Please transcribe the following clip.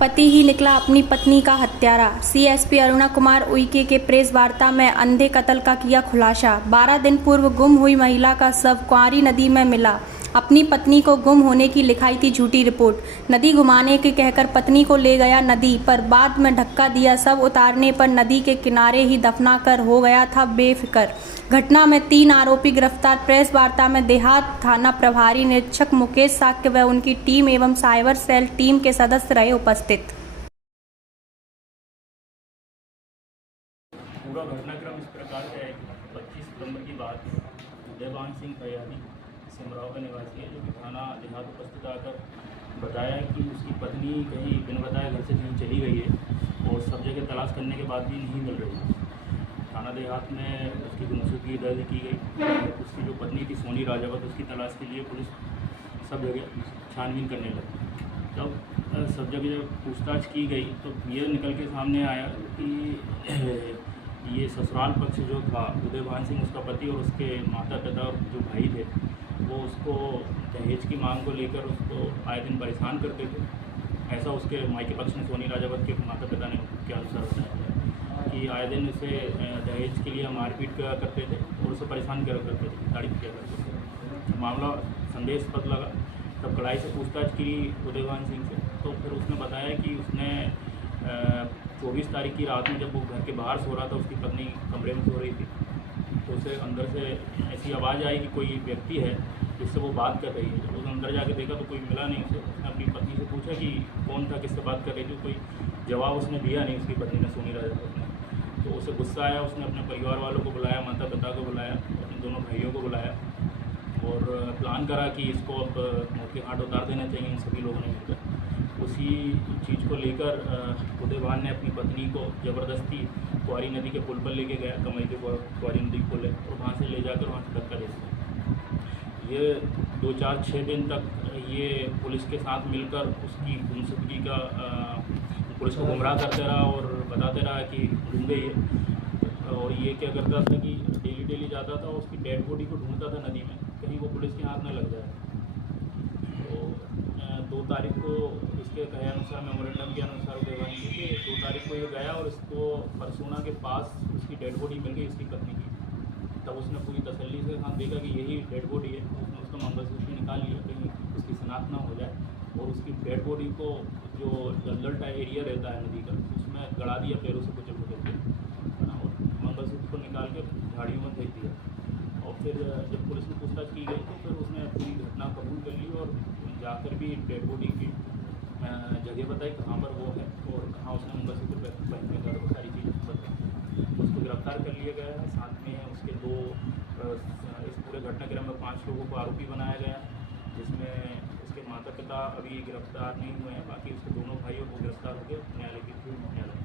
पति ही निकला अपनी पत्नी का हत्यारा। सीएसपी अरुणा कुमार उइके के प्रेस वार्ता में अंधे कत्ल का किया खुलासा। 12 दिन पूर्व गुम हुई महिला का शव क्वारी नदी में मिला। अपनी पत्नी को गुम होने की लिखाई थी झूठी रिपोर्ट। नदी घुमाने के कहकर पत्नी को ले गया नदी पर बाद में धक्का दिया। शव उतारने पर नदी के किनारे ही दफनाकर हो गया था बेफिक्र। घटना में 3 आरोपी गिरफ्तार। प्रेस वार्ता में देहात थाना प्रभारी निरीक्षक मुकेश साक्य व उनकी टीम एवं साइबर सेल टीम के सदस्य रहे उपस्थित। पूरा घटनाक्रम इस प्रकार का है कि 25 सितंबर की बात देवान सिंह फरियादी सिमराव का निवासी है, जो कि थाना देहात उपस्थित आकर बताया कि उसकी पत्नी कहीं बिन बताए घर से कहीं चली गई है और सब जगह तलाश करने के बाद भी नहीं मिल रही है। थाना देहात में उसकी गुमशुदगी दर्ज की गई। उसकी जो पत्नी थी सोनी राजावत, उसकी तलाश के लिए पुलिस सब जगह छानबीन करने लगी। जब सब जगह जब पूछताछ की गई तो ये निकल के सामने आया कि ये ससुराल पक्ष जो था उदयभान सिंह उसका पति और उसके माता पिता और जो भाई थे वो उसको दहेज की मांग को लेकर उसको आए दिन परेशान करते थे। ऐसा उसके मायके पक्ष में सोनी राजावत के माता पिता ने के अनुसार बताया कि आए दिन उसे दहेज के लिए मारपीट करते थे और उसे परेशान करते थे, ताड़ीफ किया करते थे। मामला संदेहास्पद लगा। तब कड़ाई से पूछताछ की उदयभान सिंह से, तो फिर उसने बताया कि उसने 24 तारीख की रात में जब वो घर के बाहर सो रहा था, उसकी पत्नी कमरे में सो रही थी, तो उसे अंदर से ऐसी आवाज़ आई कि कोई व्यक्ति है जिससे वो बात कर रही है। जब उसने अंदर जाके देखा तो कोई मिला नहीं उसे। उसने अपनी पत्नी से पूछा कि कौन था, किससे बात कर रही थी। कोई जवाब उसने दिया नहीं उसकी पत्नी ने, सोनी राजावत ने। तो उसे गुस्सा आया। उसने अपने परिवार वालों को बुलाया, माता पिता को बुलाया, अपने दोनों भाइयों को बुलाया और प्लान करा कि इसको अब मौत के घाट उतार देना चाहिए इन सभी लोगों ने मिलकर। उसी चीज़ को लेकर उदयभान ने अपनी पत्नी को ज़बरदस्ती क्वारी नदी के पुल पर लेके गया, कमई के क्वारी नदी पुल है, और वहाँ से ले जाकर वहाँ से धक्का दे दिया। ये 2, 4, 6 दिन तक ये पुलिस के साथ मिलकर उसकी गुमशुदगी का पुलिस को गुमराह करते रहा और बताते रहा कि गुम गई है। और ये क्या करता था कि डेली जाता था, उसकी डेड बॉडी को ढूंढता था नदी में, कहीं वो पुलिस के हाथ न लग जाए। तो 2 तारीख को इसके कहे अनुसार, मेमोरेंडम के अनुसार उदयभान जी के 2 तारीख को ये गया और इसको परसूना के पास उसकी डेड बॉडी मिल गई उसकी पत्नी की। तब उसने पूरी तसल्ली से हाथ देखा कि यही डेड बॉडी है। उसने उसका मंगलसूत्र निकाल लिया कहीं उसकी शनाख्त ना हो जाए, और उसकी डेड बॉडी को जो दलदल टाइप एरिया रहता है नदी का, उसमें गड़ा दिया पैरों से कुचल के, और मंगलसूत्र को निकाल के झाड़ियों में फेंक दिया। और फिर जब पुलिस ने पूछताछ की गई तो फिर उसने पूरी घटना कबूल कर ली और जाकर भी डेड बॉडी की जगह बताई कहाँ पर वो है और कहाँ उसने मंगलसूत्र पहनने का, वो सारी चीज़ बताई। उसको गिरफ्तार कर लिया गया है। साथ में उसके 2 इस पूरे घटनाक्रम में 5 लोगों को आरोपी बनाया गया, जिसमें उसके माता पिता अभी गिरफ्तार नहीं हुए हैं। बाकी उसके दोनों भाइयों को गिरफ्तार हो गए न्यायालय की न्यायालय